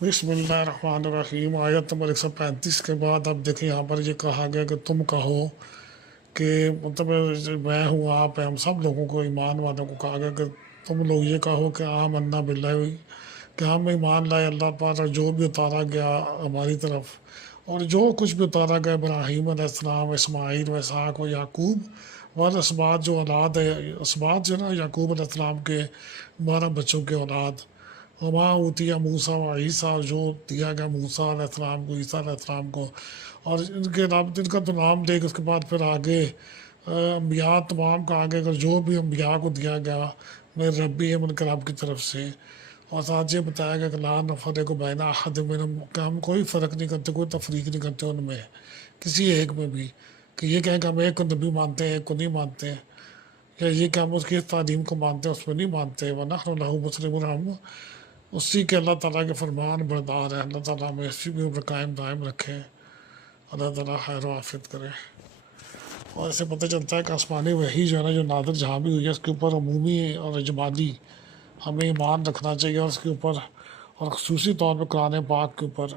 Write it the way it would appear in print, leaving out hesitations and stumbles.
بسم اللہ الرحمن الرحیم۔ آیت نمبر 135 کے بعد اب دیکھیں یہاں پر یہ کہا گیا کہ تم کہو کہ مطلب میں ہوں، آپ ہیں، ہم سب لوگوں کو، ایمان والوں کو کہا گیا کہ تم لوگ یہ کہو کہ آمنا باللہ، کہ ہم ایمان لائے اللہ پر جو بھی اتارا گیا ہماری طرف، اور جو کچھ بھی اتارا گیا ابراہیم علیہ السلام، اسماعیل و اسحاق و یعقوب والاسباط، جو اولاد ہے، اسباط جو ہے نا یعقوب علیہ السلام کے 12 بچوں کے اولاد، وما اوتیہ موسیٰ و عیسیٰ، جو دیا گیا موسیٰ علیہ السلام کو، عیسیٰ علیہ السلام کو، اور ان کے رب ان کا تو نام دے کے اس کے بعد پھر آگے انبیاء تمام کا آگے اگر جو بھی انبیاء کو دیا گیا میرے ربی ہے ان کے رب کی طرف سے، اور ساتھ یہ بتایا گیا کہ لا نفرق بین احد منہم، کہ ہم کوئی فرق نہیں کرتے، کوئی تفریق نہیں کرتے ان میں کسی ایک میں بھی، کہ یہ کہیں کہ ہم ایک کو نبی مانتے ہیں ایک کو نہیں مانتے، یا یہ کہ ہم اس کی تعلیم کو مانتے ہیں اس میں نہیں مانتے، وَنَحْنُ لَهُ مُسْلِمُونَ، ہم اسی کے اللہ تعالیٰ کے فرمان بردار ہے۔ اللہ تعالیٰ ہمیں اسی کے اوپر قائم دائم رکھے، اللہ تعالیٰ خیر و عافیت کرے۔ اور اسے پتہ چلتا ہے کہ آسمانی وحی جو ہے نا، جو نازل جہاں بھی ہوئی ہے، اس کے اوپر عمومی اور اجمالی ہمیں ایمان رکھنا چاہیے، اور اس کے اوپر اور خصوصی طور پہ قرآن پاک کے اوپر